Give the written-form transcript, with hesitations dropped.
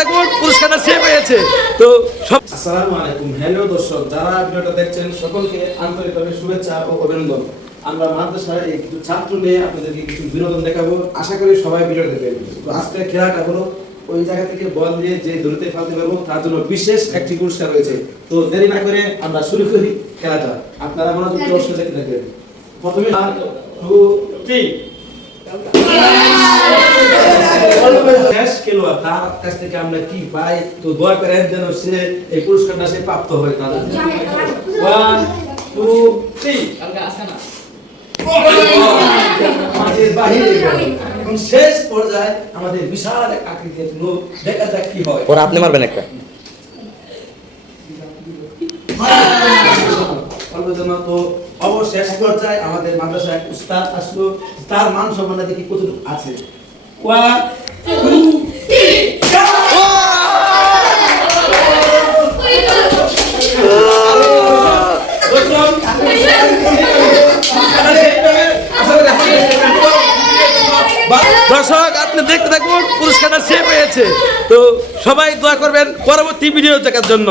থাকুন, পুরস্কারটা সে পেয়েছে। তো সব আসসালামু আলাইকুম, হ্যালো দর্শক, যারা ভিডিওটা দেখছেন সকলকে আন্তরিকভাবে শুভেচ্ছা ও অভিনন্দন। আমরা মাদ্রাসার এই কিছু ছাত্র নিয়ে আপনাদেরকে কিছু বিনোদন দেখাবো, আশা করি সবাই ভিডিও দেখবেন। তো আজকে খেলাটা হলো ওই জায়গা থেকে বল দিয়ে যে দূরত্বে ফেলতে পারবো তার জন্য বিশেষ একটি পুরস্কার রয়েছে। তো দেরি না করে আমরা শুরু করি খেলাটা। আপনারা মনোযোগ দিয়ে অবশ্যই দেখতে থাকবেন। প্রথমে 1 2 3 শেষ খেলোয়াড় তার কাছ থেকে আমরা কি পাই, তো দয়া করে যেন সে এই পুরস্কারটা সে প্রাপ্ত হয়। তাদের 1 2 3 আমাদের বাহিরে এবং শেষ পর্যায়ে আমাদের বিশাল এক আকৃতির লোক, দেখা যাক কি হয়। ওরা আপনি মারবেন একটা। তো অবশেষ পর্যায়ে আমাদের মাদ্রাসায় এক উস্তাদ আসলো, তার মান সম্মান দেখি কতটুকু আছে। 1 2 দর্শক আপনি দেখতে থাকুন, পুরস্কারটা সে পেয়েছে। তো সবাই দোয়া করবেন পরবর্তী ভিডিও দেখার জন্য।